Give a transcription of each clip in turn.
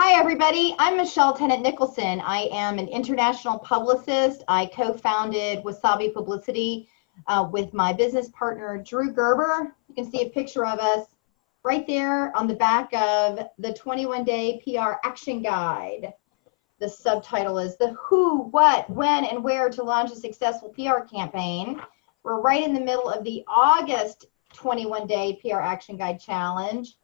Hi, everybody. I'm Michelle Tennant Nicholson. I am an international publicist. I co-founded Wasabi Publicity with my business partner, Drew Gerber. You can see a picture of us right there on the back of the 21-day PR action guide. The subtitle is the who, what, when, and where to launch a successful PR campaign. We're right in the middle of the August 21-day PR action guide challenge.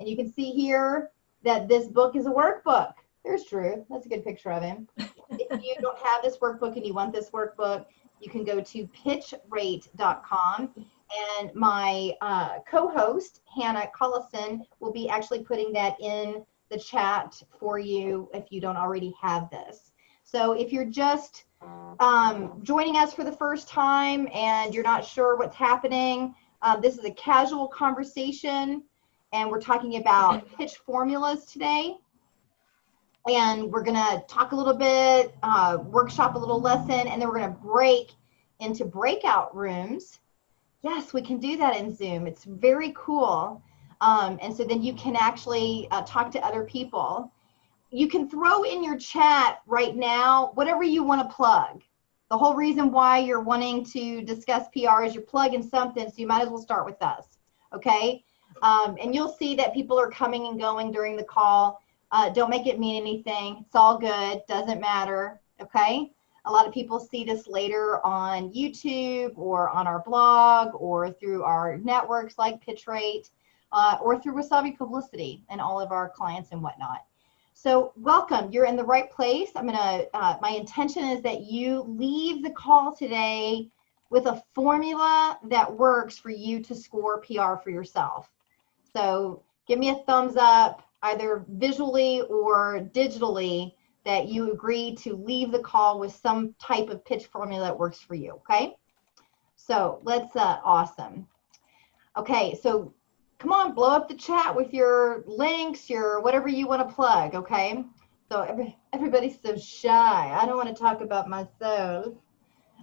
And you can see here that this book is a workbook. There's Drew. That's a good picture of him. If you don't have this workbook and you want this workbook, you can go to pitchrate.com. And my co-host, Hannah Collison, will be actually putting that in the chat for you if you don't already have this. So if you're just joining us for the first time and you're not sure what's happening, this is a casual conversation. And we're talking about pitch formulas today. And we're gonna talk a little bit, workshop a little lesson, and then we're gonna break into breakout rooms. Yes, we can do that in Zoom. It's very cool. And so then you can actually talk to other people. You can throw in your chat right now whatever you wanna plug. The whole reason why you're wanting to discuss PR is you're plugging something, so you might as well start with us, okay? And you'll see that people are coming and going during the call. Don't make it mean anything. It's all good. Doesn't matter. Okay. A lot of people see this later on YouTube or on our blog or through our networks like PitchRate or through Wasabi Publicity and all of our clients and whatnot. So welcome. You're in the right place. My intention is that you leave the call today with a formula that works for you to score PR for yourself. So give me a thumbs up, either visually or digitally, that you agree to leave the call with some type of pitch formula that works for you, okay? So let's, awesome. Okay, so come on, blow up the chat with your links, your whatever you want to plug, okay? So everybody's so shy. I don't want to talk about myself.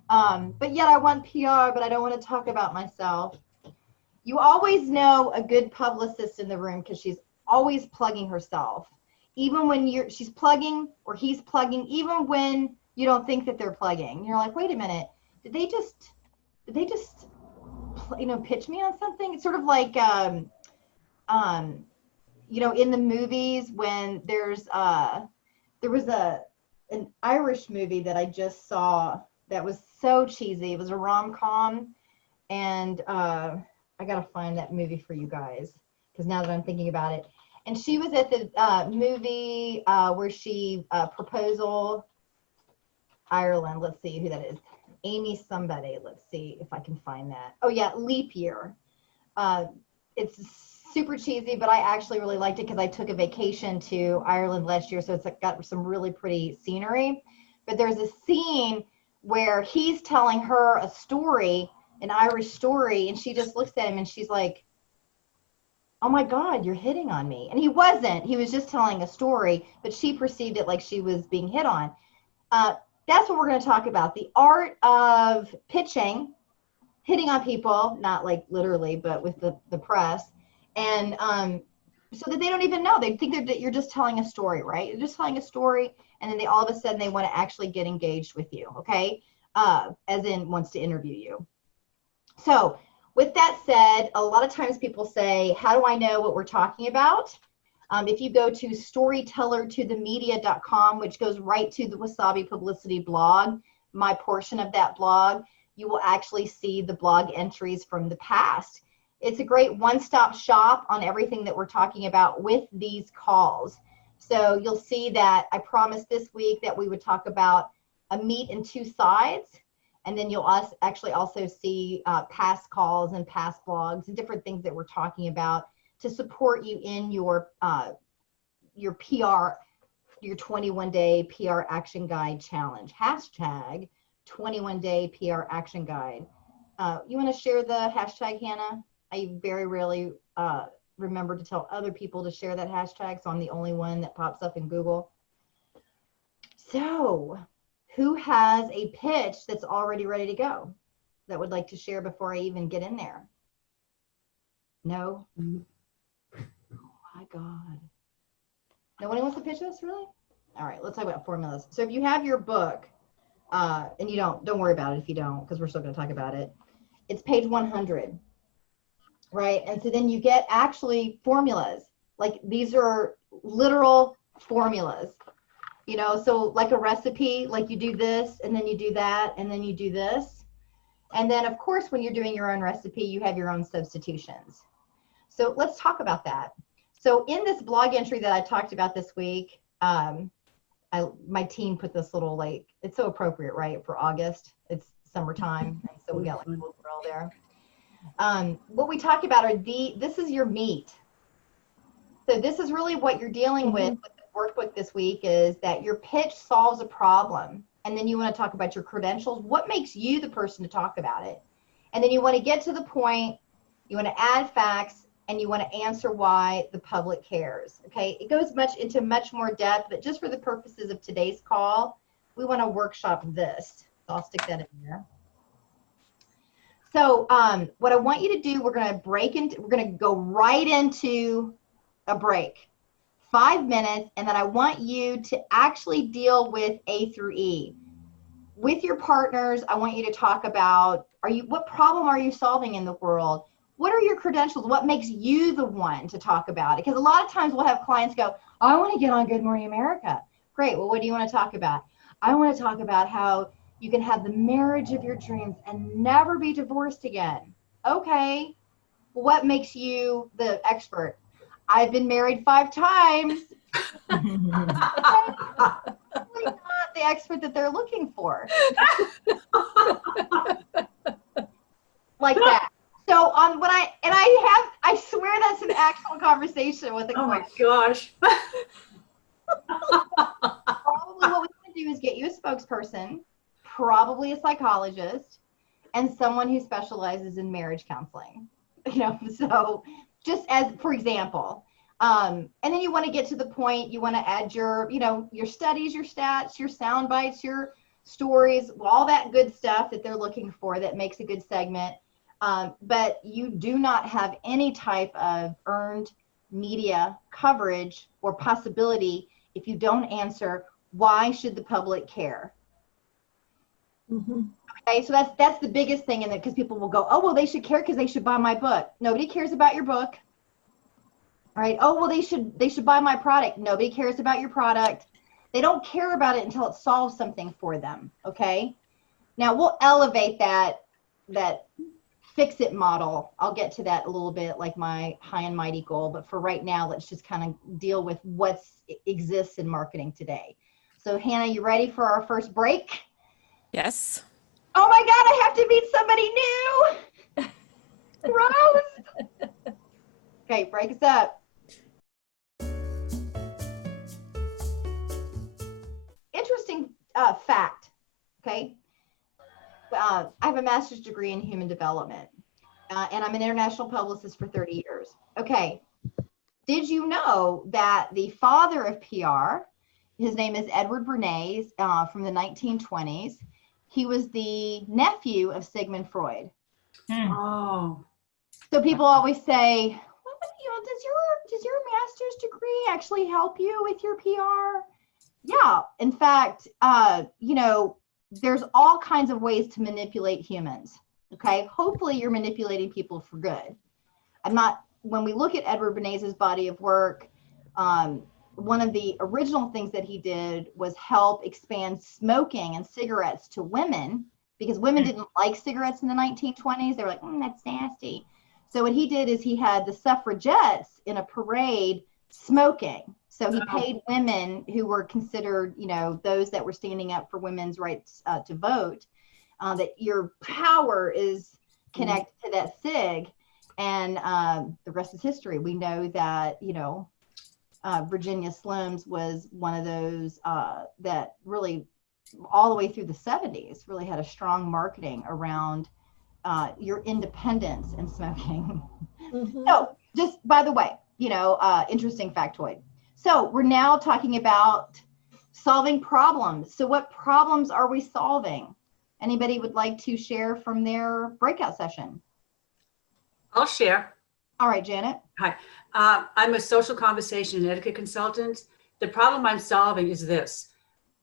But yet I want PR, but I don't want to talk about myself. You always know a good publicist in the room because she's always plugging herself. Even when she's plugging or he's plugging, even when you don't think that they're plugging. You're like, wait a minute, did they just pitch me on something? It's sort of like in the movies when there was an Irish movie that I just saw that was so cheesy. It was a rom-com, and I gotta find that movie for you guys because now that I'm thinking about it. And she was at the movie where she Proposal Ireland. Let's see who that is. Amy somebody. Let's see if I can find that. Oh yeah, Leap Year. It's super cheesy, but I actually really liked it because I took a vacation to Ireland last year, so it's got some really pretty scenery. But there's a scene where he's telling her a story, an Irish story, and she just looks at him and she's like, oh my God, you're hitting on me. And he wasn't. He was just telling a story, but she perceived it like she was being hit on. That's what we're going to talk about. The art of pitching, hitting on people, not like literally, but with the press. And so that they don't even know. They think that you're just telling a story, right? You're just telling a story, and then all of a sudden they want to actually get engaged with you, okay? As in wants to interview you. So with that said, a lot of times people say, how do I know what we're talking about? If you go to storytellertothemedia.com, which goes right to the Wasabi Publicity blog, my portion of that blog, you will actually see the blog entries from the past. It's a great one-stop shop on everything that we're talking about with these calls. So you'll see that I promised this week that we would talk about a meat and two sides. And then you'll actually also see past calls and past blogs and different things that we're talking about to support you in your PR, your 21-day PR action guide challenge. Hashtag 21-day PR action guide. You want to share the hashtag, Hannah? I very rarely remember to tell other people to share that hashtag, so I'm the only one that pops up in Google. So, who has a pitch that's already ready to go that would like to share before I even get in there? No? Oh my God. Nobody wants to pitch us, really? All right, let's talk about formulas. So if you have your book, and you don't worry about it if you don't, because we're still going to talk about it. It's page 100, right? And so then you get actually formulas. Like these are literal formulas, so like a recipe, like you do this and then you do that and then you do this. And then of course, when you're doing your own recipe, you have your own substitutions. So let's talk about that. So in this blog entry that I talked about this week, my team put this little, like, it's so appropriate, right, for August. It's summertime, and so we got like a little girl there. What we talk about are this is your meat. So this is really what you're dealing with the workbook this week, is that your pitch solves a problem. And then you want to talk about your credentials. What makes you the person to talk about it? And then you want to get to the point, you want to add facts, and you want to answer why the public cares. Okay, it goes into much more depth, but just for the purposes of today's call, we want to workshop this. So I'll stick that in there. So what I want you to do, we're going to go right into a break, 5 minutes, and then I want you to actually deal with A through E. With your partners, I want you to talk about, what problem are you solving in the world? What are your credentials? What makes you the one to talk about it? Because a lot of times we'll have clients go, I want to get on Good Morning America. Great, well, what do you want to talk about? I want to talk about how you can have the marriage of your dreams and never be divorced again. Okay, well, what makes you the expert? I've been married 5 times. Probably not the expert that they're looking for. Like that. So I swear that's an actual conversation with a client. Oh my gosh. Probably what we want to do is get you a spokesperson, probably a psychologist, and someone who specializes in marriage counseling. So just as, for example, and then you want to get to the point, you want to add your studies, your stats, your sound bites, your stories, all that good stuff that they're looking for that makes a good segment. But you do not have any type of earned media coverage or possibility if you don't answer, why should the public care? Okay, so that's the biggest thing in it, because people will go, oh, well, they should care because they should buy my book. Nobody cares about your book. All right. Oh, well, they should buy my product. Nobody cares about your product. They don't care about it until it solves something for them. Okay. Now we'll elevate that fix it model. I'll get to that a little bit, like my high and mighty goal. But for right now, let's just kind of deal with what exists in marketing today. So Hannah, you ready for our first break? Yes. Oh my God, I have to meet somebody new. Rose. Okay, break us up. Interesting fact, okay? I have a master's degree in human development, and I'm an international publicist for 30 years. Okay, did you know that the father of PR, his name is Edward Bernays, from the 1920s. He was the nephew of Sigmund Freud. Oh. So people always say, well, does your master's degree actually help you with your PR? Yeah, in fact, there's all kinds of ways to manipulate humans. Okay, hopefully you're manipulating people for good. When we look at Edward Bernays' body of work, one of the original things that he did was help expand smoking and cigarettes to women, because women didn't like cigarettes in the 1920s. They were like, that's nasty. So what he did is he had the suffragettes in a parade smoking. So he paid women who were considered, those that were standing up for women's rights to vote, that your power is connected to that cig. And the rest is history. We know that, Virginia Slims was one of those that really, all the way through the 70s, really had a strong marketing around your independence in smoking. So just by the way, interesting factoid. So we're now talking about solving problems. So what problems are we solving? Anybody would like to share from their breakout session? I'll share. All right, Janet. Hi. I'm a social conversation and etiquette consultant, The problem I'm solving is this.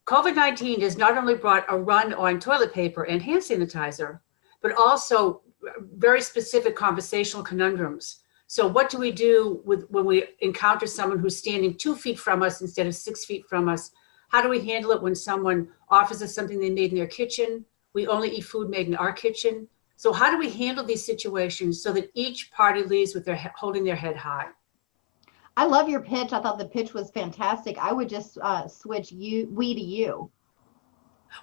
COVID-19 has not only brought a run on toilet paper and hand sanitizer, but also very specific conversational conundrums. So what do we do when we encounter someone who's standing 2 feet from us instead of 6 feet from us? How do we handle it when someone offers us something they made in their kitchen? We only eat food made in our kitchen. So how do we handle these situations so that each party leaves with holding their head high? I love your pitch. I thought the pitch was fantastic. I would just switch we to you.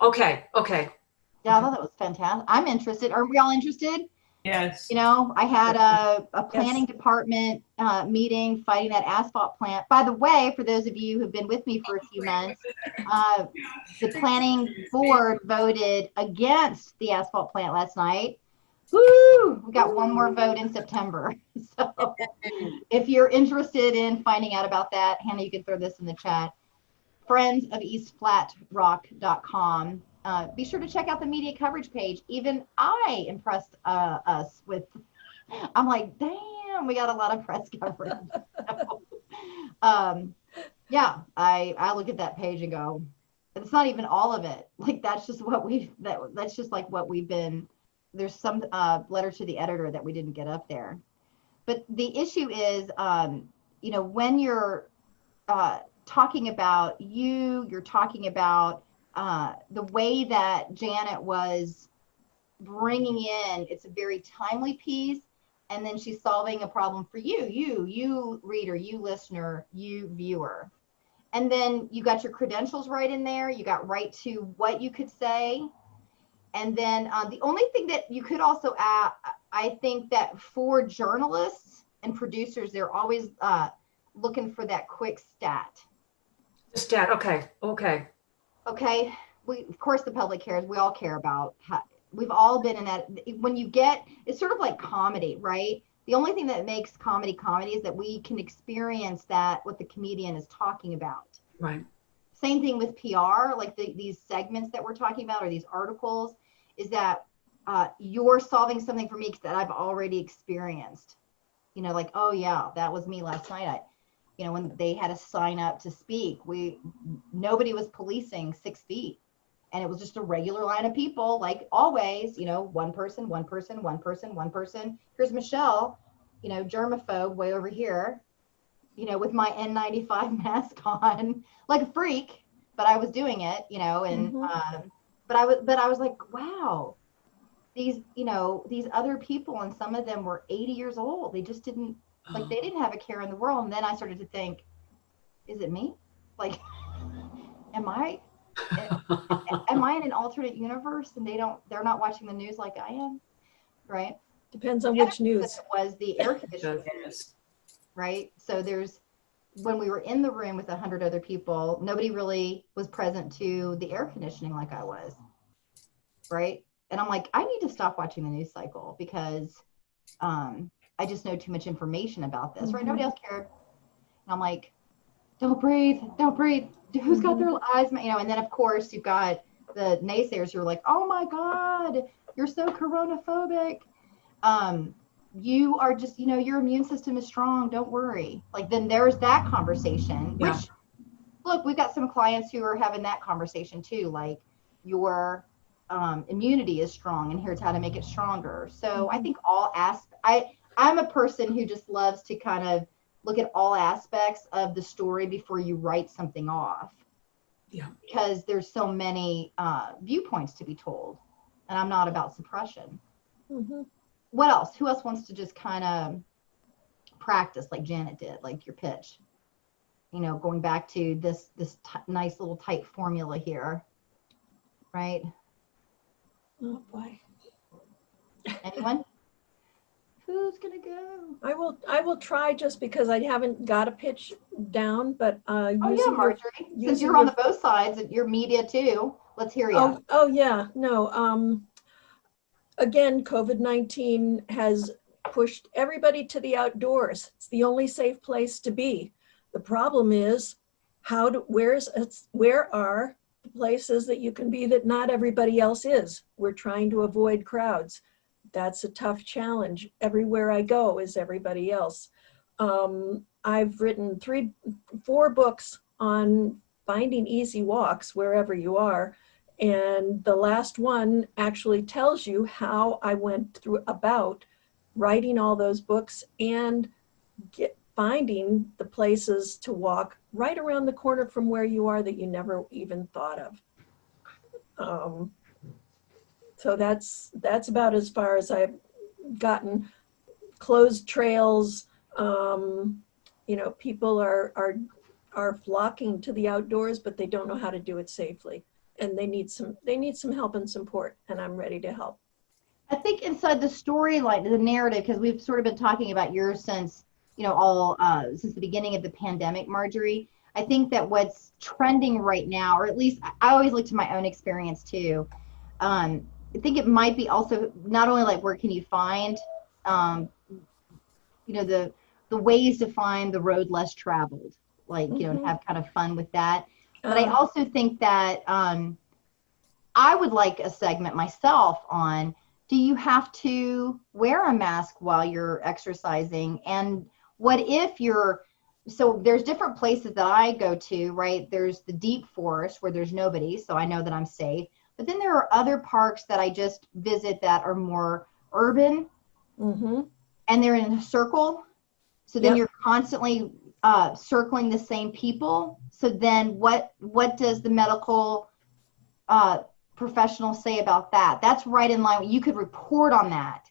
Okay, okay. Yeah, I thought that was fantastic. I'm interested. Are we all interested? Yes. You know, I had a planning department meeting fighting that asphalt plant. By the way, for those of you who've been with me for a few months, the planning board voted against the asphalt plant last night. Woo! We got one more vote in September. So if you're interested in finding out about that, Hannah, you can throw this in the chat. friendsofeastflatrock.com. Be sure to check out the media coverage page. Even I impressed us with, I'm like, damn, we got a lot of press coverage. So, yeah, I look at that page and go, it's not even all of it. Like, that's just what that's just like what we've been, there's some letter to the editor that we didn't get up there. But the issue is, you know, when you're talking about you're talking about the way that Janet was bringing in, it's a very timely piece, and then she's solving a problem for you reader, you listener, you viewer. And then you got your credentials right in there, you got right to what you could say. And then the only thing that you could also add, I think that for journalists and producers, they're always looking for that quick stat. Stat, okay, okay. Okay, of course the public cares. We all care about we've all been in that. When you get, it's sort of like comedy, right? The only thing that makes comedy is that we can experience that what the comedian is talking about. Right. Same thing with PR, like these segments that we're talking about, or these articles, is that you're solving something for me that I've already experienced. You know, like, oh yeah, that was me last night. You know, when they had to sign up to speak, nobody was policing 6 feet, and it was just a regular line of people, like always, you know, one person. Here's Michelle, you know, germaphobe way over here, you know, with my N95 mask on, like a freak, but I was doing it, you know, and but I was like, wow, these, you know, these other people, and some of them were 80 years old. They just didn't, like, they didn't have a care in the world. And then I started to think, is it me? Like, am I in an alternate universe, and they're not watching the news like I am, right? Depends on which news. Was the air conditioning, right? So when we were in the room with 100 other people, nobody really was present to the air conditioning like I was, right? And I'm like, I need to stop watching the news cycle, because I just know too much information about this, right? Nobody else cared. And I'm like, don't breathe. Who's got their eyes, you know? And then of course you've got the naysayers who are like, oh my God, you're so coronaphobic. You are just, you know, your immune system is strong, don't worry. Like, then there's that conversation, which, look, we've got some clients who are having that conversation too, like, your immunity is strong, and here's how to make it stronger. So I think I'm a person who just loves to kind of look at all aspects of the story before you write something off. Yeah. Because there's so many viewpoints to be told, and I'm not about suppression. What else? Who else wants to just kind of practice like Janet did, like your pitch? You know, going back to this nice little tight formula here, right? Oh boy. Anyone? Who's gonna go? I will try, just because I haven't got a pitch down, but Oh yeah, Marjorie. Since you're on the both sides, and you're media too, let's hear you. Oh yeah, no. Again, COVID-19 has pushed everybody to the outdoors. It's the only safe place to be. The problem is, where are the places that you can be that not everybody else is? We're trying to avoid crowds. That's a tough challenge. Everywhere I go is everybody else. I've written 4 books on finding easy walks wherever you are. And the last one actually tells you how I went through about writing all those books and finding the places to walk right around the corner from where you are that you never even thought of. So that's about as far as I've gotten. Closed trails, you know, people are flocking to the outdoors, but they don't know how to do it safely, and they need some help and support, and I'm ready to help. I think inside the story, like the narrative, because we've sort of been talking about yours since, you know, all since the beginning of the pandemic, Marjorie. I think that what's trending right now, or at least I always look to my own experience too. I think it might be also not only like where can you find, you know, the ways to find the road less traveled, like, you know, and have kind of fun with that. But I also think that I would like a segment myself on, do you have to wear a mask while you're exercising? And what if so there's different places that I go to, right? There's the deep forest where there's nobody, so I know that I'm safe. But then there are other parks that I just visit that are more urban, and they're in a circle. So then you're constantly circling the same people. So then what does the medical professionals say about that? That's right in line. You could report on that.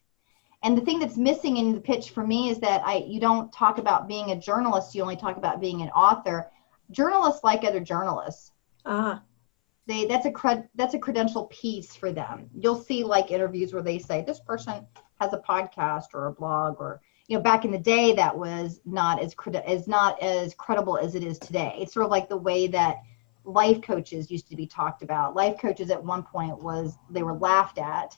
And the thing that's missing in the pitch for me is that you don't talk about being a journalist. You only talk about being an author. Journalists like other journalists. That's a credential piece for them. You'll see like interviews where they say this person has a podcast or a blog, or, you know, back in the day that was not as credible as it is today. It's sort of like the way that life coaches used to be talked about. Life coaches at one point they were laughed at,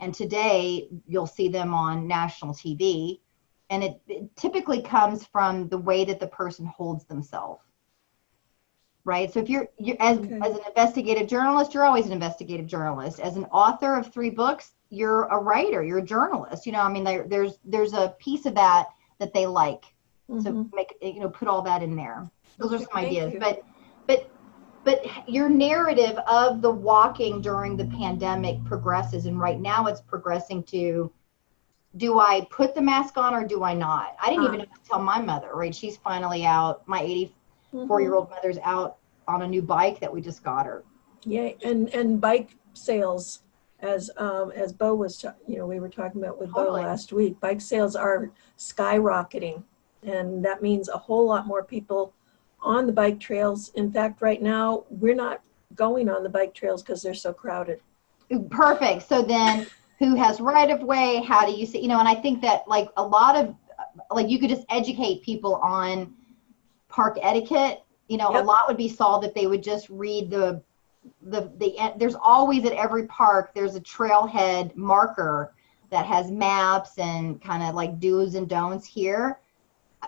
and today you'll see them on national TV, and it typically comes from the way that the person holds themselves. Right. So if you're as an investigative journalist, you're always an investigative journalist. As an author of 3 books, you're a writer, you're a journalist. You know, I mean, there's a piece of that they like. So make, you know, put all that in there. Those are some ideas. But your narrative of the walking during the pandemic progresses, and right now it's progressing to, do I put the mask on or do I not? I didn't even know to tell my mother, right? She's finally out. My 84-year-old mother's out on a new bike that we just got her. Yay. And bike sales, as Bo was, you know, we were talking about with Bo last week, bike sales are skyrocketing. And that means a whole lot more people on the bike trails. In fact, right now, we're not going on the bike trails because they're so crowded. Perfect. So then who has right of way? How do you see, you know, and I think that like a lot of, like, you could just educate people on park etiquette. You know, a lot would be solved if they would just read there's always at every park, there's a trailhead marker that has maps and kind of like do's and don'ts here.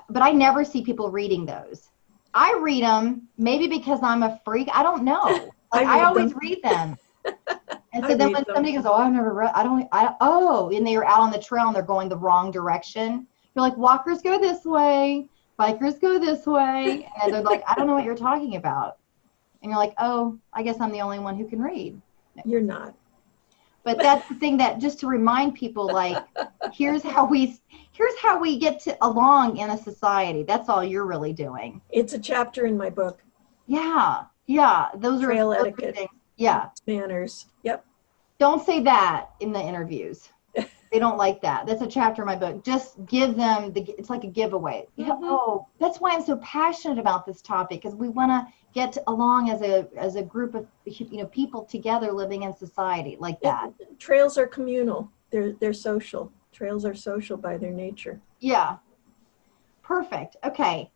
But I never see people reading those. I read them, maybe because I'm a freak. I don't know. Like I always read them. And so then when somebody goes, oh, I've never read, and they are out on the trail and they're going the wrong direction. You're like, walkers go this way, bikers go this way. And they're like, I don't know what you're talking about. And you're like, oh, I guess I'm the only one who can read. You're not. But that's the thing, that just to remind people, like, here's how we get along in a society. That's all you're really doing. It's a chapter in my book. Yeah. Those are trail etiquette. Things. Yeah. Manners. Yep. Don't say that in the interviews. They don't like that. That's a chapter in my book. Just give them it's like a giveaway. Oh, that's why I'm so passionate about this topic, because we want to get along as a group of, you know, people together living in society like that. Trails are communal. They're social. Trails are social by their nature. Yeah. Perfect. Okay.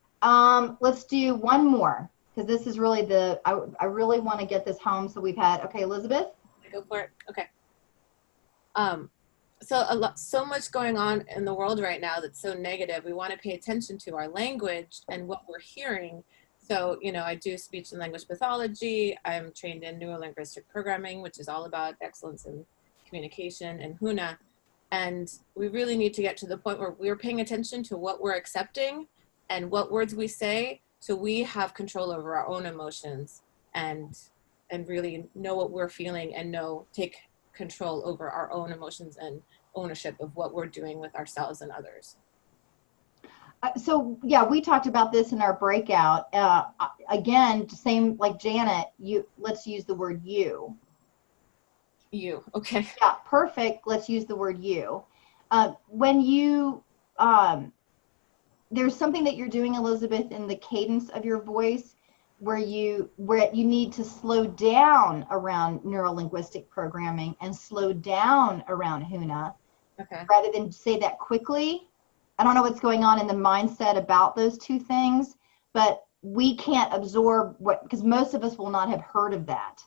Let's do one more, because this is really I really want to get this home. So we've had, okay, Elizabeth. Go for it. Okay. So much going on in the world right now that's so negative. We want to pay attention to our language and what we're hearing. So, you know, I do speech and language pathology. I'm trained in neurolinguistic programming, which is all about excellence in communication and HUNA. And we really need to get to the point where we're paying attention to what we're accepting and what words we say so we have control over our own emotions and really know what we're feeling and take control over our own emotions and ownership of what we're doing with ourselves and others. So yeah, we talked about this in our breakout. Again, same like Janet, let's use the word you. You, okay. Yeah, perfect. Let's use the word you. When you, there's something that you're doing, Elizabeth, in the cadence of your voice where you need to slow down around neuro-linguistic programming and slow down around HUNA, Okay. rather than say that quickly. I don't know what's going on in the mindset about those two things, but we can't absorb because most of us will not have heard of that.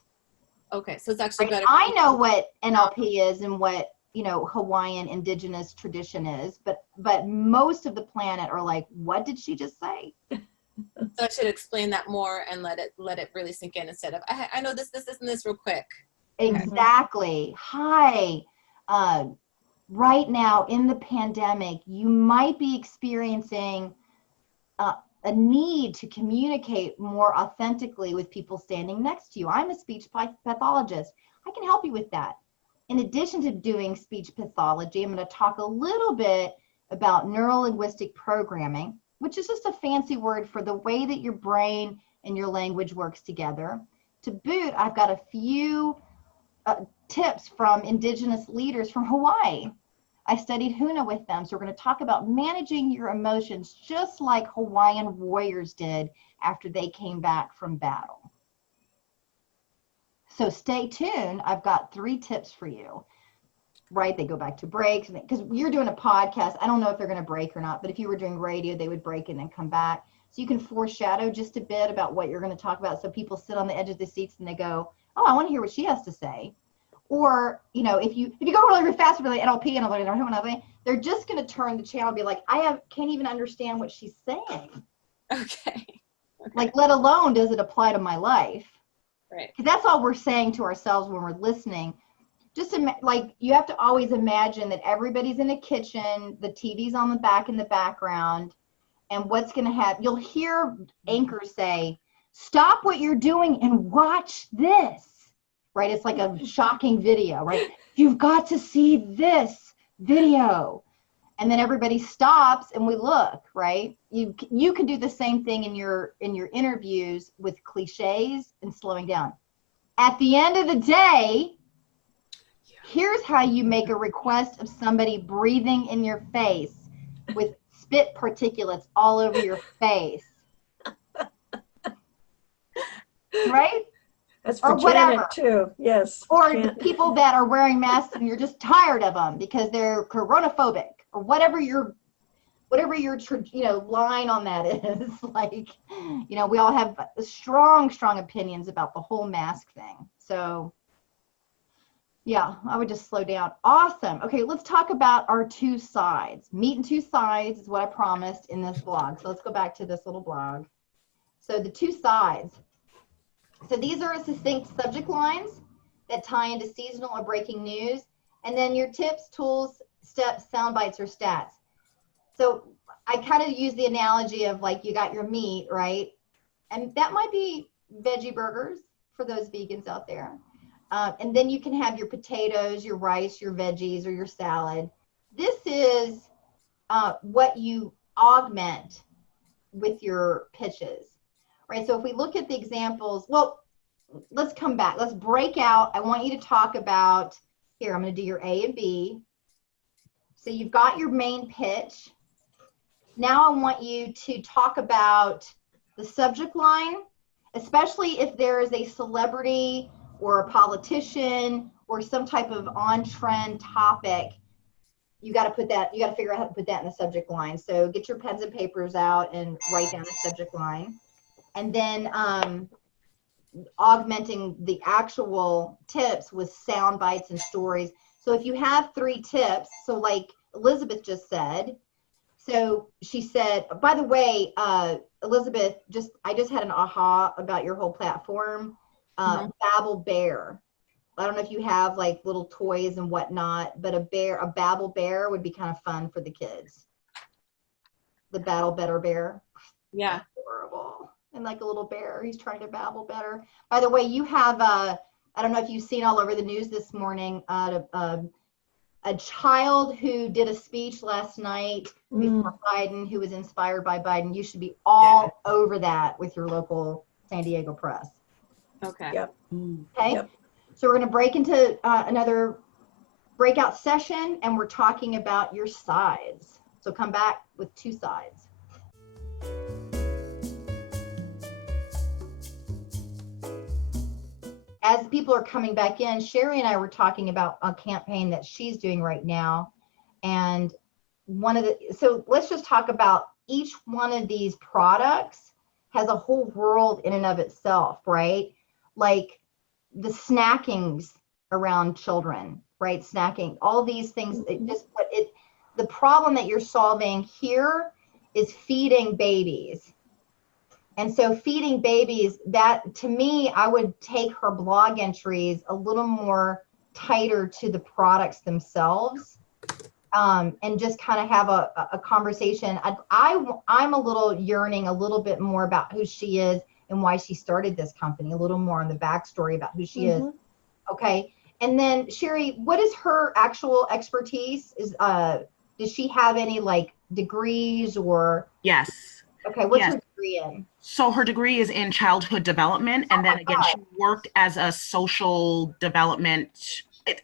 Okay, so it's actually better. I know what NLP is and what, Hawaiian indigenous tradition is, but most of the planet are like, what did she just say? So I should explain that more and let it really sink in instead of, I know this, and this real quick. Exactly. Hi. Right now in the pandemic, you might be experiencing a need to communicate more authentically with people standing next to you. I'm a speech pathologist. I can help you with that. In addition to doing speech pathology, I'm going to talk a little bit about neuro-linguistic programming, which is just a fancy word for the way that your brain and your language works together. To boot, I've got a few tips from indigenous leaders from Hawaii. I studied HUNA with them, so we're going to talk about managing your emotions just like Hawaiian warriors did after they came back from battle. So stay tuned. I've got 3 tips for you, right? They go back to breaks, because you're doing a podcast. I don't know if they're going to break or not, but if you were doing radio, they would break and then come back. So you can foreshadow just a bit about what you're going to talk about, so people sit on the edge of the seats and they go, oh, I want to hear what she has to say. Or, if you go really, really fast with the NLP and they're just going to turn the channel and be like, can't even understand what she's saying. Okay. Like, let alone does it apply to my life? Right. Because that's all we're saying to ourselves when we're listening. Just like, you have to always imagine that everybody's in a kitchen, the TV's on the back in the background, and what's going to happen. You'll hear anchors say, stop what you're doing and watch this. Right? It's like a shocking video, right? You've got to see this video. And then everybody stops and we look, right? You can do the same thing in your interviews with cliches and slowing down. At the end of the day, here's how you make a request of somebody breathing in your face with spit particulates all over your face. Right? That's for or Janet whatever. too. Yes. Or Janet. people that are wearing masks and you're just tired of them because they're coronaphobic, or whatever your line on that is. Like, we all have strong opinions about the whole mask thing. So yeah, I would just slow down. Awesome. Okay, let's talk about our 2 sides. Meat and 2 sides is what I promised in this blog. So let's go back to this little blog. So the 2 sides. So these are succinct subject lines that tie into seasonal or breaking news. And then your tips, tools, steps, sound bites, or stats. So I kind of use the analogy of like, you got your meat, right? And that might be veggie burgers for those vegans out there. And then you can have your potatoes, your rice, your veggies, or your salad. This is what you augment with your pitches. Right, so if we look at the examples, well, let's come back. Let's break out. I want you to talk about, here, I'm going to do your A and B. So you've got your main pitch. Now I want you to talk about the subject line, especially if there is a celebrity or a politician or some type of on-trend topic. You got to figure out how to put that in the subject line. So get your pens and papers out and write down a subject line. And then augmenting the actual tips with sound bites and stories. So if you have 3 tips, so like Elizabeth just said, so she said, by the way, Elizabeth, I just had an aha about your whole platform, Babble Bear. I don't know if you have like little toys and whatnot, but a Babble Bear would be kind of fun for the kids. The Battle Better Bear. Yeah. That's horrible. and like a little bear. He's trying to babble better. By the way, you have I don't know if you've seen all over the news this morning, a child who did a speech last night before Biden, who was inspired by Biden. You should be all over that with your local San Diego press. Okay. Yep. Okay. Yep. So we're going to break into another breakout session, and we're talking about your sides. So come back with two sides. As people are coming back in, Sherry and I were talking about a campaign that she's doing right now. And so let's just talk about each one of these products has a whole world in and of itself, right? Like the snackings around children, right? Snacking, all these things, the problem that you're solving here is feeding babies. And so feeding babies, that to me, I would take her blog entries a little more tighter to the products themselves, and just kind of have a conversation. I'm a little yearning a little bit more about who she is and why she started this company, a little more on the backstory about who she is. Okay. And then Sherry, what is her actual expertise? Does she have any like degrees or? Yes. Okay, what's her degree in? So her degree is in childhood development, and then again, she worked as a social development.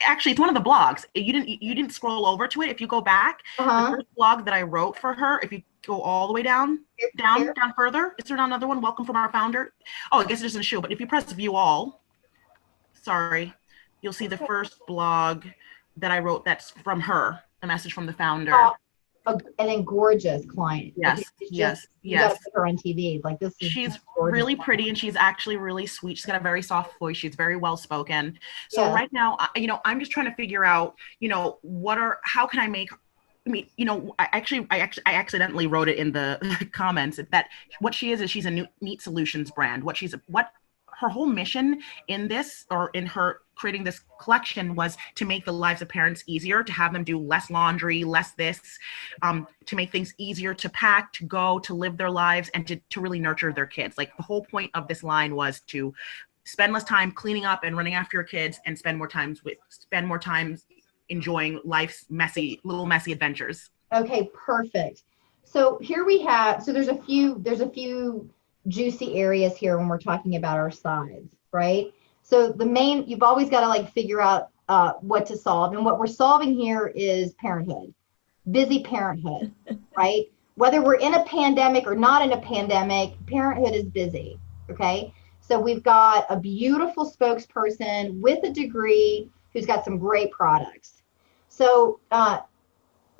Actually, it's one of the blogs. You didn't scroll over to it. If you go back, the first blog that I wrote for her, if you go all the way down further, is there another one? Welcome from our founder. Oh, I guess it doesn't show, but if you press view all, sorry, you'll see the first blog that I wrote that's from her, a message from the founder. And then gorgeous client. Yes, You gotta put her on TV. Like this is she's really pretty, and she's actually really sweet. She's got a very soft voice. She's very well spoken. So right now, I'm just trying to figure out, how can I make, I accidentally wrote it in the comments that what she is she's a neat solutions brand. What her whole mission in this, or in her creating this collection, was to make the lives of parents easier, to have them do less laundry, less this, to make things easier to pack, to go, to live their lives, and to really nurture their kids. Like the whole point of this line was to spend less time cleaning up and running after your kids, and spend more time enjoying life's messy adventures. Okay, perfect. So here we have, so there's a few juicy areas here when we're talking about our sides, right? So you've always got to like figure out what to solve. And what we're solving here is parenthood, busy parenthood, right? Whether we're in a pandemic or not in a pandemic, parenthood is busy, okay? So we've got a beautiful spokesperson with a degree who's got some great products. So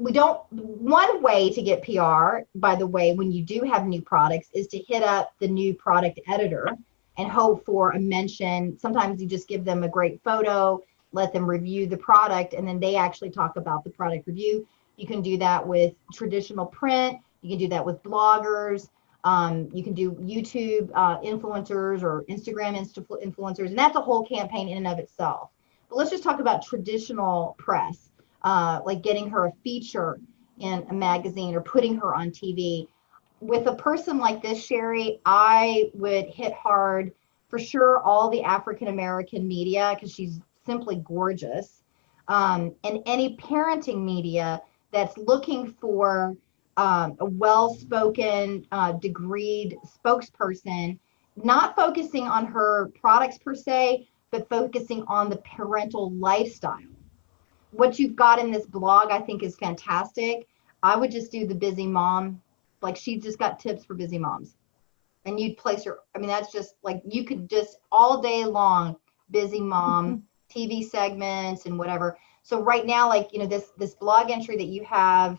one way to get PR, by the way, when you do have new products, is to hit up the new product editor and hope for a mention. Sometimes you just give them a great photo, let them review the product, and then they actually talk about the product review. You can do that with traditional print. You can do that with bloggers. You can do YouTube influencers or Instagram influencers, and that's a whole campaign in and of itself. But let's just talk about traditional press. Like getting her a feature in a magazine or putting her on TV. With a person like this, Sherry, I would hit hard for sure all the African-American media, because she's simply gorgeous, and any parenting media that's looking for a well-spoken, degreed spokesperson, not focusing on her products per se, but focusing on the parental lifestyle. What you've got in this blog, I think, is fantastic. I would just do the busy mom. Like, she's just got tips for busy moms. And you'd place her, that's just like, you could just all day long, busy mom, TV segments and whatever. So right now, like, this blog entry that you have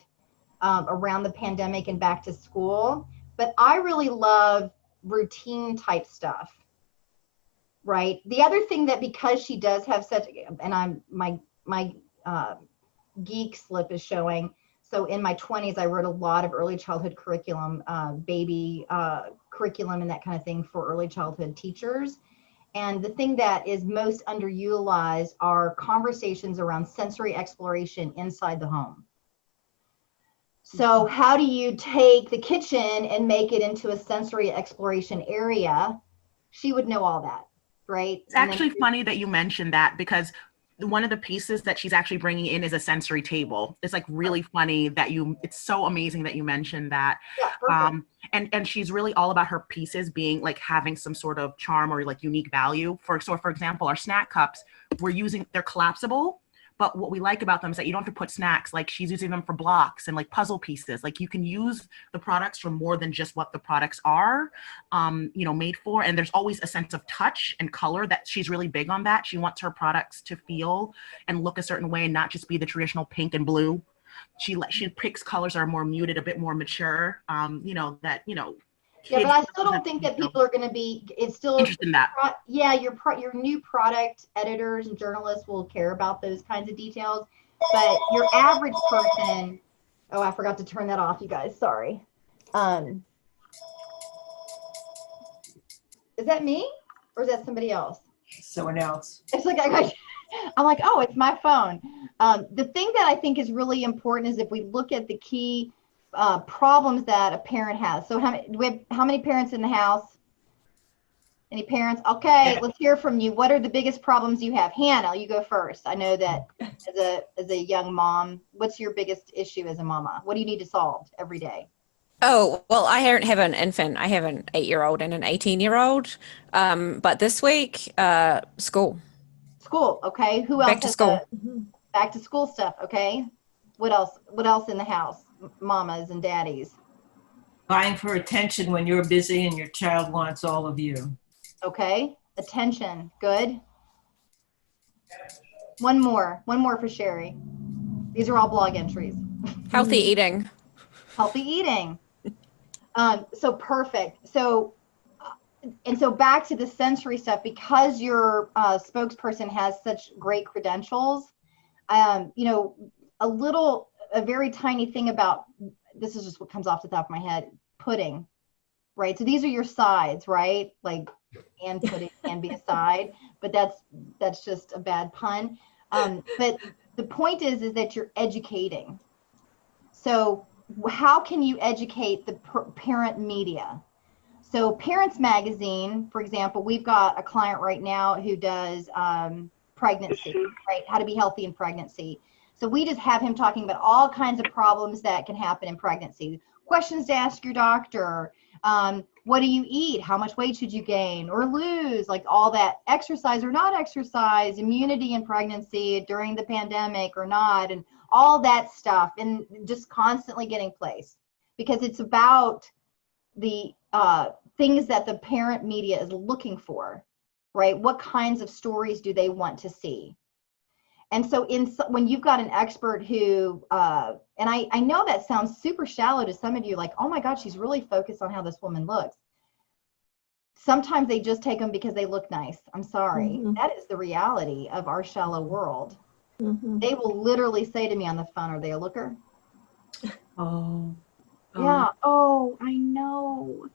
around the pandemic and back to school, but I really love routine type stuff, right? The other thing that, because she does have such, and my geek slip is showing. So in my 20s, I wrote a lot of early childhood curriculum, baby curriculum and that kind of thing for early childhood teachers. And the thing that is most underutilized are conversations around sensory exploration inside the home. So how do you take the kitchen and make it into a sensory exploration area? She would know all that, right? It's actually funny that you mentioned that, because one of the pieces that she's actually bringing in is a sensory table. It's like really funny that it's so amazing that you mentioned that. Yeah, perfect. And she's really all about her pieces being like having some sort of charm or like unique value. For example, our snack cups, they're collapsible. But what we like about them is that you don't have to put snacks. Like she's using them for blocks and like puzzle pieces. Like you can use the products for more than just what the products are, made for. And there's always a sense of touch and color that she's really big on that. She wants her products to feel and look a certain way and not just be the traditional pink and blue. She picks colors that are more muted, a bit more mature, Yeah, but I still don't think that people are going to be, it's still interested in that. Yeah, your new product editors and journalists will care about those kinds of details, but your average person, oh, I forgot to turn that off, you guys, sorry. Is that me or is that somebody else? Someone else. It's like I'm like, oh, it's my phone. The thing that I think is really important is if we look at the key problems that a parent has. So how many parents in the house? Any parents? Okay, Yeah. Let's hear from you. What are the biggest problems you have? Hannah, you go first. I know that as a young mom, what's your biggest issue as a mama? What do you need to solve every day? Oh, well, I don't have an infant. I have an 8-year-old and an 18-year-old. But this week, school. School, okay. Who else Back to has school. back to school stuff, okay? What else? What else in the house? Mamas and daddies. Vying for attention when you're busy and your child wants all of you. Okay. Attention. Good. One more for Sherry. These are all blog entries. Healthy eating. Healthy eating. So perfect. So, and so back to the sensory stuff, because your spokesperson has such great credentials, a very tiny thing about, this is just what comes off the top of my head, pudding, right? So these are your sides, right? Like, and pudding can be a side, but that's just a bad pun. But the point is that you're educating. So how can you educate the parent media? So Parents Magazine, for example, we've got a client right now who does pregnancy, right? How to be healthy in pregnancy. So we just have him talking about all kinds of problems that can happen in pregnancy. Questions to ask your doctor. What do you eat? How much weight should you gain or lose? Like all that, exercise or not exercise, immunity in pregnancy during the pandemic or not, and all that stuff, and just constantly getting placed, because it's about the things that the parent media is looking for, right? What kinds of stories do they want to see? And so when you've got an expert who, and I know that sounds super shallow to some of you, like, oh my God, she's really focused on how this woman looks. Sometimes they just take them because they look nice. I'm sorry. Mhm. That is the reality of our shallow world. Mhm. They will literally say to me on the phone, are they a looker? Oh. Yeah. Oh, I know.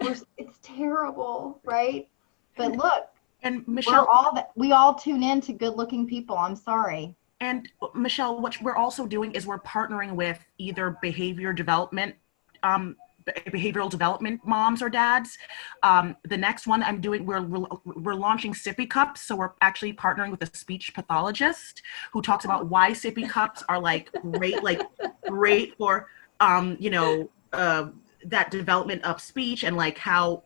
It's terrible, right? But look, And Michelle, we all tune in to good looking people. I'm sorry. And Michelle, what we're also doing is we're partnering with either behavioral development moms or dads. The next one I'm doing, we're launching sippy cups. So we're actually partnering with a speech pathologist who talks about why sippy cups are great for, that development of speech, and like how,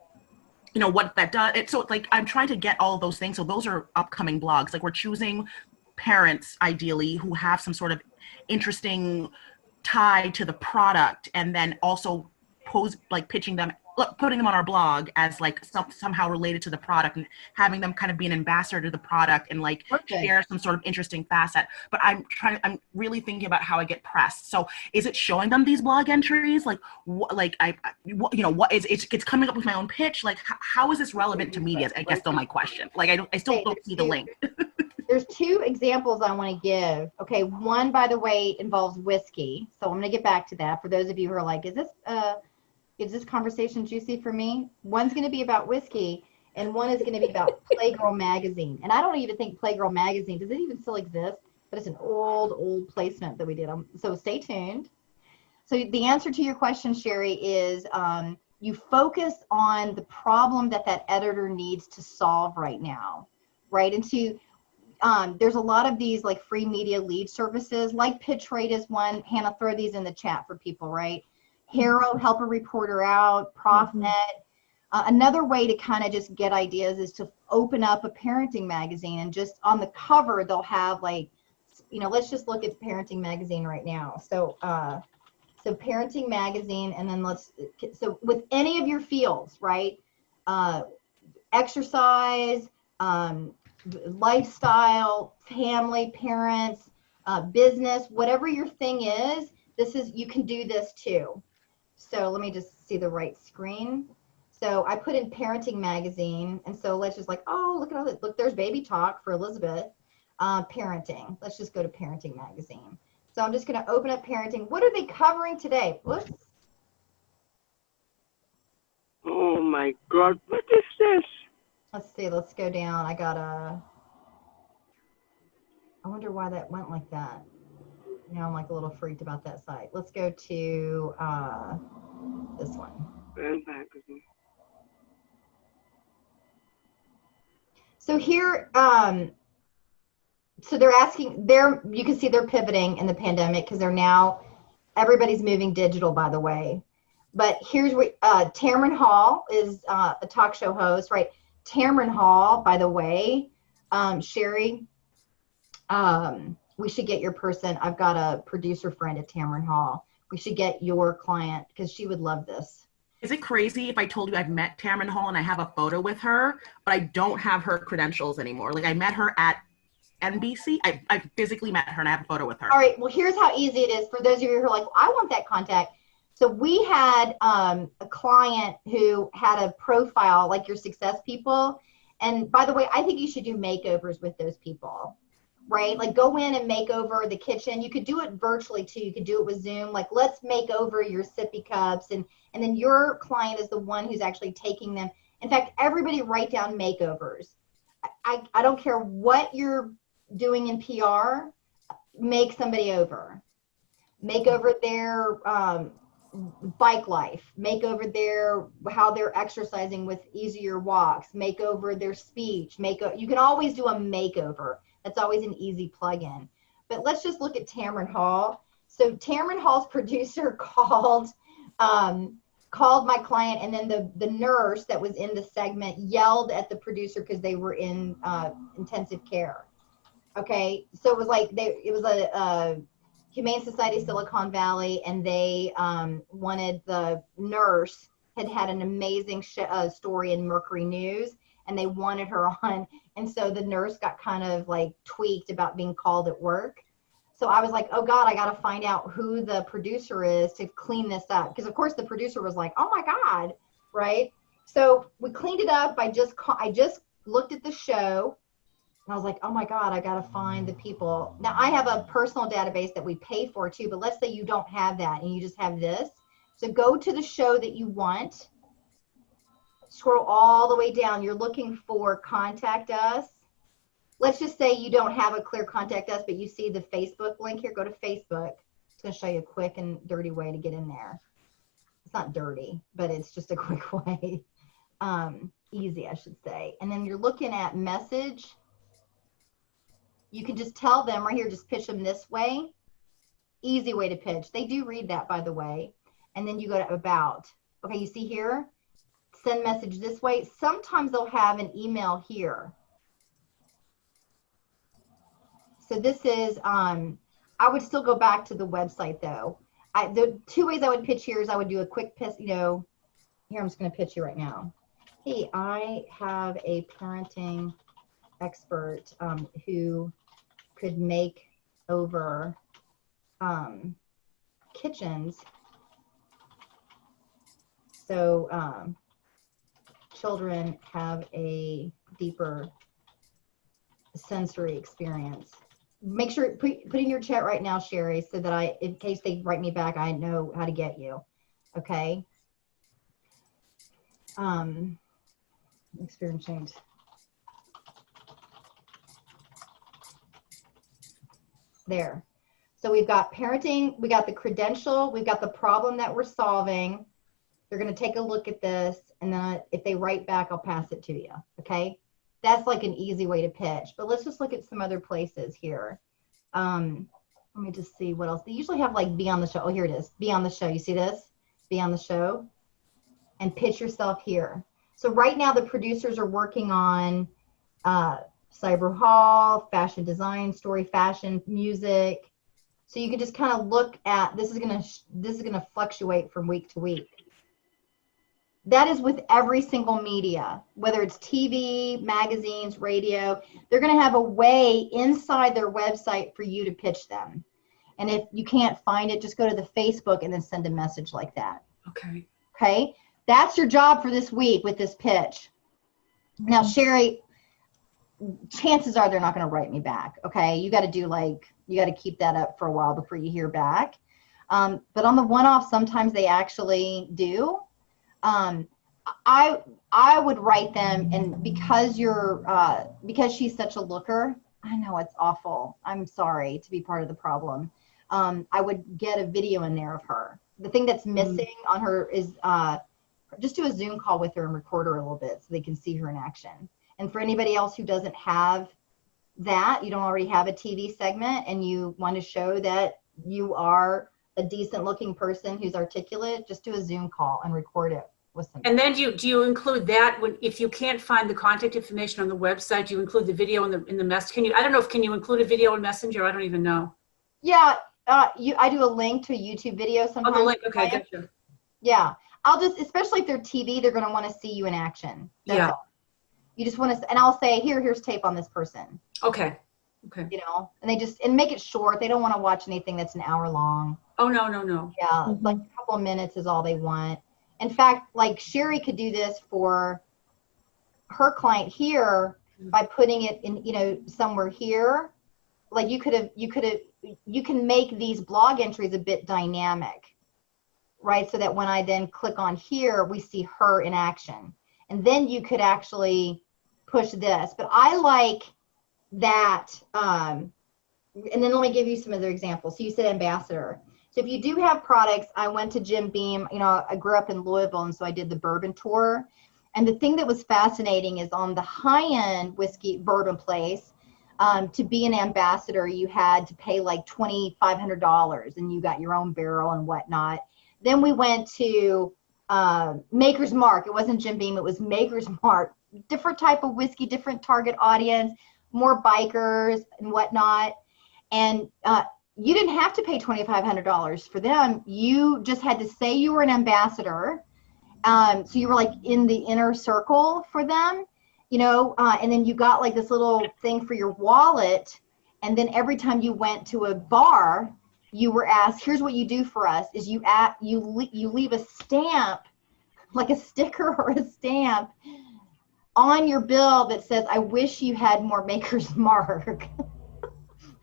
what that does. So like, I'm trying to get all of those things. So those are upcoming blogs. Like we're choosing parents ideally who have some sort of interesting tie to the product, and then also pitching them, putting them on our blog as like somehow related to the product, and having them kind of be an ambassador to the product and like share some sort of interesting facet. But I'm really thinking about how I get pressed. So is it showing them these blog entries? Like it's coming up with my own pitch. Like how is this relevant to media? I guess still my question. Like I still don't see the link. There's two examples I want to give. Okay, one, by the way, involves whiskey. So I'm going to get back to that. For those of you who are like, is this conversation juicy for me? One's going to be about whiskey, and one is going to be about Playgirl magazine. And I don't even think Playgirl magazine, does it even still exist? But it's an old placement that we did. So stay tuned. So the answer to your question, Sherry, is you focus on the problem that that editor needs to solve right now, right? And to there's a lot of these like free media lead services, like PitchRate is one. Hannah, throw these in the chat for people, right? Hero, help a reporter out, ProfNet. Another way to kind of just get ideas is to open up a parenting magazine, and just on the cover they'll have like, you know, let's just look at parenting magazine right now. So so parenting magazine, and then so with any of your fields, right? Exercise, lifestyle, family, parents, business, whatever your thing is, you can do this too. So let me just see the right screen. So I put in parenting magazine, and so let's just like, oh, look at all this. Look, there's baby talk for Elizabeth. Parenting. Let's just go to parenting magazine. So I'm just going to open up parenting. What are they covering today? Whoops. Oh my God, what is this? Let's see. Let's go down. I wonder why that went like that. Now I'm like a little freaked about that site. Let's go to this one. So here, so they're asking, you can see they're pivoting in the pandemic because everybody's moving digital, by the way. But here's what, Tamron Hall is a talk show host, right? Tamron Hall, by the way, Sherry, we should get your person. I've got a producer friend at Tamron Hall. We should get your client because she would love this. Is it crazy if I told you I've met Tamron Hall and I have a photo with her, but I don't have her credentials anymore? Like I met her at NBC. I physically met her and I have a photo with her. All right. Well, here's how easy it is for those of you who are like, I want that contact. So we had a client who had a profile like your success people. And by the way, I think you should do makeovers with those people, right? Like go in and make over the kitchen. You could do it virtually too. You could do it with Zoom. Like let's make over your sippy cups. And then your client is the one who's actually taking them. In fact, everybody write down makeovers. I don't care what you're doing in PR, make somebody over. Make over their bike life, make over how they're exercising with easier walks, make over their speech, you can always do a makeover. That's always an easy plug-in. But let's just look at Tamron Hall. So Tamron Hall's producer called my client, and then the nurse that was in the segment yelled at the producer because they were in intensive care. Okay, so it was like it was a Humane Society Silicon Valley, and they wanted the nurse had an amazing story in Mercury News, and they wanted her on. And so the nurse got kind of like tweaked about being called at work. So I was like, oh God, I got to find out who the producer is to clean this up. Because of course the producer was like, oh my God, right? So we cleaned it up. I just looked at the show. And I was like, oh my God, I got to find the people. Now I have a personal database that we pay for too, but let's say you don't have that and you just have this. So go to the show that you want, scroll all the way down. You're looking for contact us. Let's just say you don't have a clear contact us, but you see the Facebook link here. Go to Facebook. It's going to show you a quick and dirty way to get in there. It's not dirty, but it's just a quick way. Easy, I should say. And then you're looking at message. You can just tell them right here, just pitch them this way. Easy way to pitch. They do read that, by the way. And then you go to about. Okay, you see here? Send message this way. Sometimes they'll have an email here. So this is, I would still go back to the website though. The two ways I would pitch here is I would do a quick pitch, here I'm just going to pitch you right now. Hey, I have a parenting expert who could make over kitchens so children have a deeper sensory experience. Make sure put in your chat right now, Sherry, so that in case they write me back, I know how to get you. Okay. Experience change. There. So we've got parenting, we got the credential, we've got the problem that we're solving. They're going to take a look at this, and then if they write back, I'll pass it to you. Okay. That's like an easy way to pitch, but let's just look at some other places here. Let me just see what else. They usually have like be on the show. Oh, here it is. Be on the show. You see this? Be on the show and pitch yourself here. So right now the producers are working on cyber hall, fashion design, story, fashion, music. So you can just kind of look at, this is going to fluctuate from week to week. That is with every single media, whether it's TV, magazines, radio. They're going to have a way inside their website for you to pitch them. And if you can't find it, just go to the Facebook and then send a message like that. Okay. Okay. That's your job for this week with this pitch. Now, Sherry, chances are they're not going to write me back. Okay. You got to you got to keep that up for a while before you hear back. But on the one-off, sometimes they actually do. I would write them, and because she's such a looker, I know it's awful. I'm sorry to be part of the problem. I would get a video in there of her. The thing that's missing on her is just do a Zoom call with her and record her a little bit so they can see her in action. And for anybody else who doesn't have that, you don't already have a TV segment and you want to show that you are a decent looking person who's articulate, just do a Zoom call and record it with somebody. And then do you include that when, if you can't find the contact information on the website, do you include the video in the mess? I don't know if can you include a video in Messenger? I don't even know. Yeah, I do a link to a YouTube video sometimes. Oh, the link. Okay, gotcha. Yeah, I'll just, especially if they're TV, they're going to want to see you in action. That's all. You just want to, and I'll say, here's tape on this person. Okay. Okay. You know, and they just, and make it short. They don't want to watch anything that's an hour long. Oh, no. Yeah, like a couple of minutes is all they want. In fact, like Sherry could do this for her client here by putting it in, you know, somewhere here. Like you can make these blog entries a bit dynamic, right? So that when I then click on here, we see her in action. And then you could actually push this. But I like that. And then let me give you some other examples. So you said ambassador. So if you do have products, I went to Jim Beam, you know, I grew up in Louisville, and so I did the bourbon tour. And the thing that was fascinating is on the high-end whiskey bourbon place, to be an ambassador, you had to pay like $2,500 and you got your own barrel and whatnot. Then we went to Maker's Mark. It wasn't Jim Beam, it was Maker's Mark. Different type of whiskey, different target audience, more bikers and whatnot. And you didn't have to pay $2,500 for them. You just had to say you were an ambassador. So you were like in the inner circle for them, you know, and then you got like this little thing for your wallet. And then every time you went to a bar, you were asked, here's what you do for us, is you leave a stamp, like a sticker or a stamp on your bill that says, I wish you had more Maker's Mark.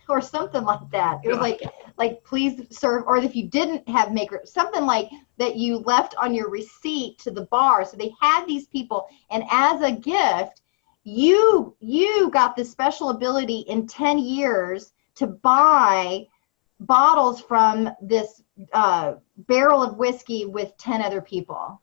Or something like that. It was like please serve, or if you didn't have Maker, something like that you left on your receipt to the bar. So they had these people, and as a gift, you got this special ability in 10 years to buy bottles from this barrel of whiskey with 10 other people.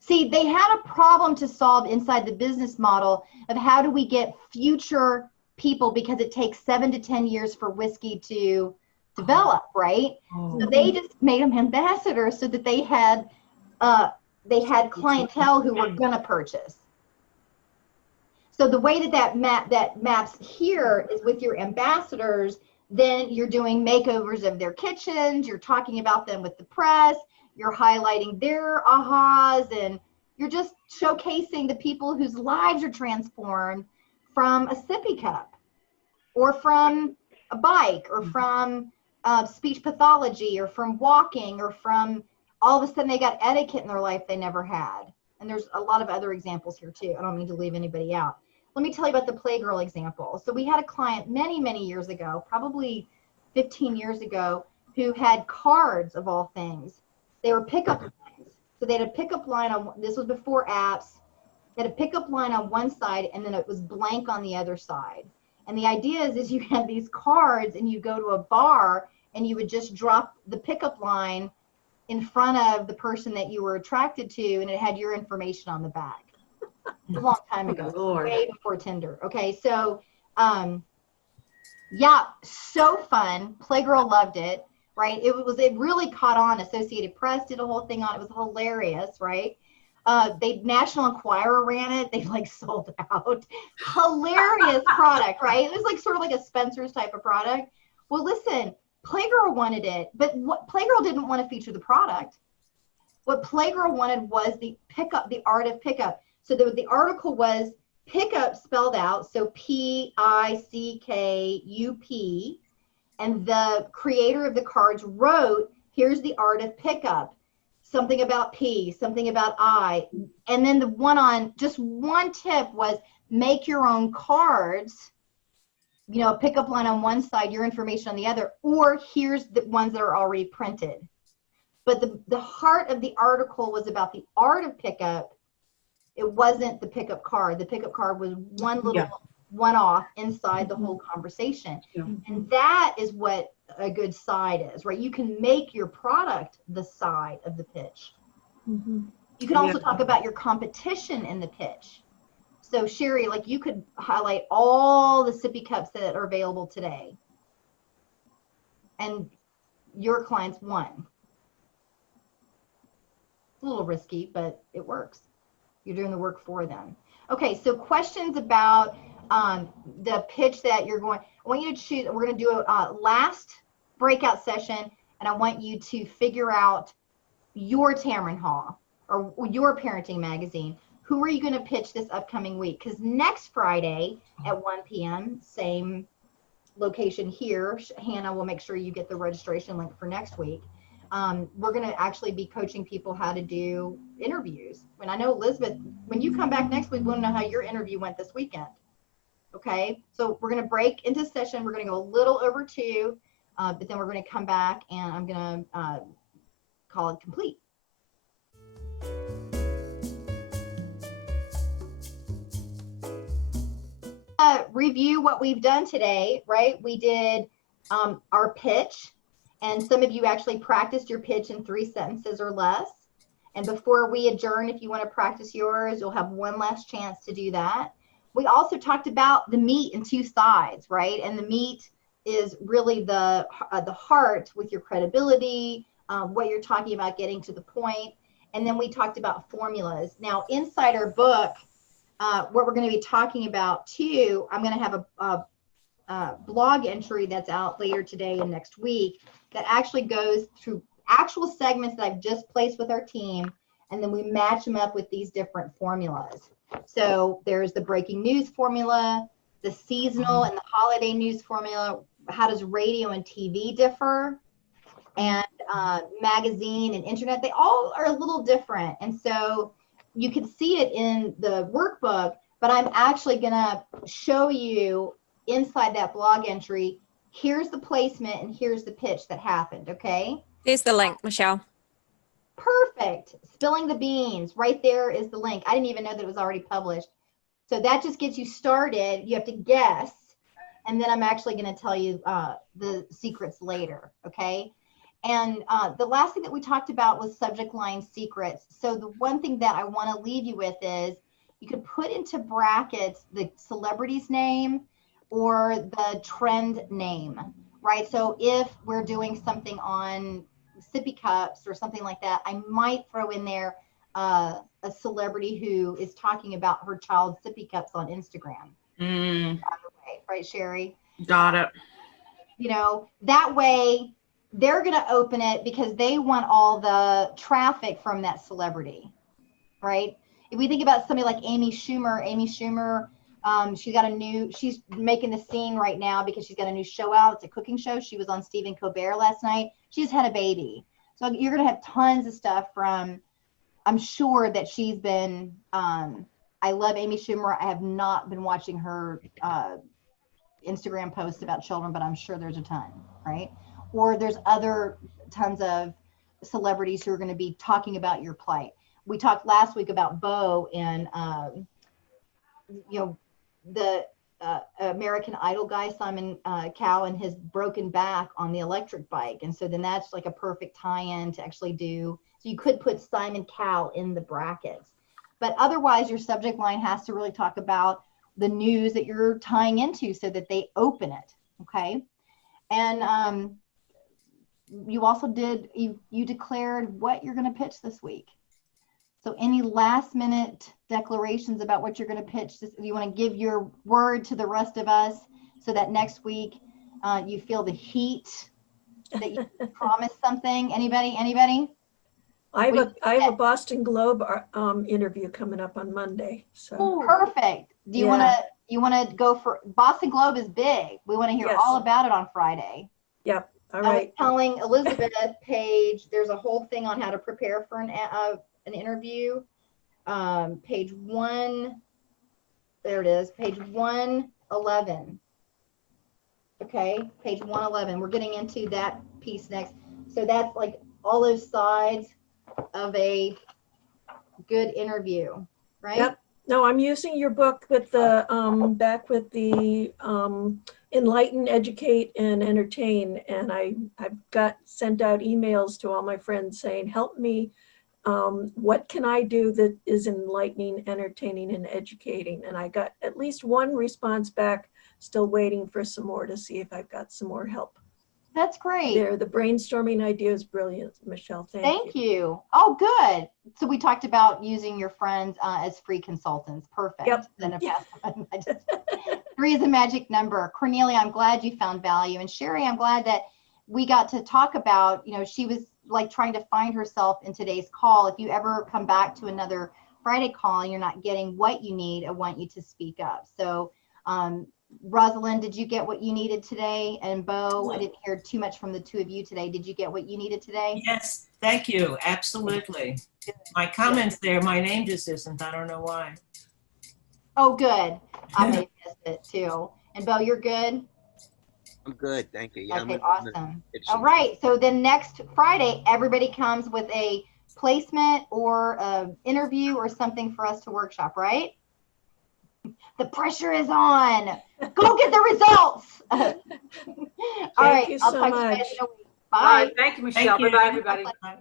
See, they had a problem to solve inside the business model of how do we get future people, because it takes 7 to 10 years for whiskey to develop, right? So they just made them ambassadors so that they had clientele who were gonna purchase. So the way that maps here is with your ambassadors, then you're doing makeovers of their kitchens, you're talking about them with the press, you're highlighting their ahas, and you're just showcasing the people whose lives are transformed from a sippy cup, or from a bike, or from speech pathology, or from walking, or from all of a sudden they got etiquette in their life they never had. And there's a lot of other examples here too. I don't mean to leave anybody out. Let me tell you about the Playgirl example. So we had a client many, many years ago, probably 15 years ago, who had cards of all things. They were pickup lines. So they had a pickup line on, this was before apps, they had a pickup line on one side and then it was blank on the other side. And the idea is you have these cards and you go to a bar and you would just drop the pickup line in front of the person that you were attracted to, and it had your information on the back. A long time ago, way before Tinder. Okay, so yeah, so fun. Playgirl loved it, right? It really caught on. Associated Press did a whole thing on it. It was hilarious, right? National Enquirer ran it. They like sold out. Hilarious product, right? It was like sort of like a Spencer's type of product. Well, listen, Playgirl wanted it, but what Playgirl didn't want to feature the product. What Playgirl wanted was the art of pickup. So the article was pickup spelled out, so Pickup, and the creator of the cards wrote, here's the art of pickup, something about P, something about I, and then just one tip was make your own cards, you know, pickup line on one side, your information on the other, or here's the ones that are already printed. But the heart of the article was about the art of pickup. It wasn't the pickup card. The pickup card was one little one-off inside the whole conversation. Yeah. And that is what a good side is, right? You can make your product the side of the pitch. Mm-hmm. You can also talk about your competition in the pitch. So Sherry, like you could highlight all the sippy cups that are available today. And your clients won. It's a little risky, but it works. You're doing the work for them. Okay, so questions about the pitch that you're going. I want you to choose. We're going to do a last breakout session, and I want you to figure out your Tamron Hall or your parenting magazine. Who are you going to pitch this upcoming week? Because next Friday at 1 p.m., same location here, Hannah will make sure you get the registration link for next week. We're going to actually be coaching people how to do interviews. And I know, Elizabeth, when you come back next week, we want to know how your interview went this weekend. Okay, so we're going to break into session. We're going to go a little over 2, but then we're going to come back and I'm going to call it complete. Review what we've done today, right? We did our pitch. And some of you actually practiced your pitch in 3 sentences or less. And before we adjourn, if you want to practice yours, you'll have one last chance to do that. We also talked about the meat and 2 sides, right? And the meat is really the heart with your credibility, what you're talking about, getting to the point. And then we talked about formulas. Now, inside our book, what we're going to be talking about too, I'm going to have a blog entry that's out later today and next week that actually goes through actual segments that I've just placed with our team, and then we match them up with these different formulas. So there's the breaking news formula, the seasonal and the holiday news formula, how does radio and TV differ, and magazine and internet, they all are a little different. And so you can see it in the workbook, but I'm actually gonna show you inside that blog entry, here's the placement and here's the pitch that happened, okay? There's the link, Michelle. Perfect. Spilling the beans. Right there is the link. I didn't even know that it was already published. So that just gets you started. You have to guess. And then I'm actually going to tell you the secrets later, okay? And the last thing that we talked about was subject line secrets. So the one thing that I want to leave you with is you could put into brackets the celebrity's name or the trend name, right? So if we're doing something on sippy cups or something like that, I might throw in there a celebrity who is talking about her child's sippy cups on Instagram. Right, Sherry? Got it. You know, that way they're going to open it because they want all the traffic from that celebrity, right? If we think about somebody like Amy Schumer, she's making the scene right now because she's got a new show out. It's a cooking show. She was on Stephen Colbert last night. She just had a baby. So you're going to have tons of stuff from, I'm sure that she's been, I love Amy Schumer. I have not been watching her Instagram posts about children, but I'm sure there's a ton, right? Or there's other tons of celebrities who are going to be talking about your plight. We talked last week about Bo and, you know, American Idol guy, Simon Cowell, and his broken back on the electric bike. And so then that's like a perfect tie-in to actually do. So you could put Simon Cowell in the brackets. But otherwise, your subject line has to really talk about the news that you're tying into so that they open it. Okay. And you also did, you declared what you're going to pitch this week. So any last minute declarations about what you're going to pitch, you want to give your word to the rest of us so that next week you feel the heat that you promised something. Anybody? I have a Boston Globe interview coming up on Monday. So perfect. Do you want to go for Boston Globe is big. We want to hear all about it on Friday. Yep. All I right. was telling Elizabeth Page, there's a whole thing on how to prepare for an interview. Page 1, there it is, page 111. Okay, page 111. We're getting into that piece next. So that's like all those sides of a good interview, right? Yep. No, I'm using your book with the back with the enlighten, educate, and entertain. And I've got sent out emails to all my friends saying, help me. What can I do that is enlightening, entertaining, and educating? And I got at least one response back, still waiting for some more to see if I've got some more help. That's great. There, the brainstorming idea is brilliant, Michelle. Thank you. Oh, good. So we talked about using your friends as free consultants. Perfect. Yep. Then a pass button. 3 is a magic number. Cornelia, I'm glad you found value. And Sherry, I'm glad that we got to talk about, she was like trying to find herself in today's call. If you ever come back to another Friday call and you're not getting what you need, I want you to speak up. So Rosalind, did you get what you needed today? And Bo, I didn't hear too much from the two of you today. Did you get what you needed today? Yes, thank you. Absolutely. My comments there, my name just isn't. I don't know why. Oh, good. I may have missed it too. And Bo, you're good? I'm good, thank you. Yeah, okay, awesome. All right, so then next Friday, everybody comes with a placement or an interview or something for us to workshop, right? The pressure is on. Go get the results. All right, you I'll so talk to you guys much. in a week. All Bye. right, thank you, Michelle. Bye-bye, everybody. Bye.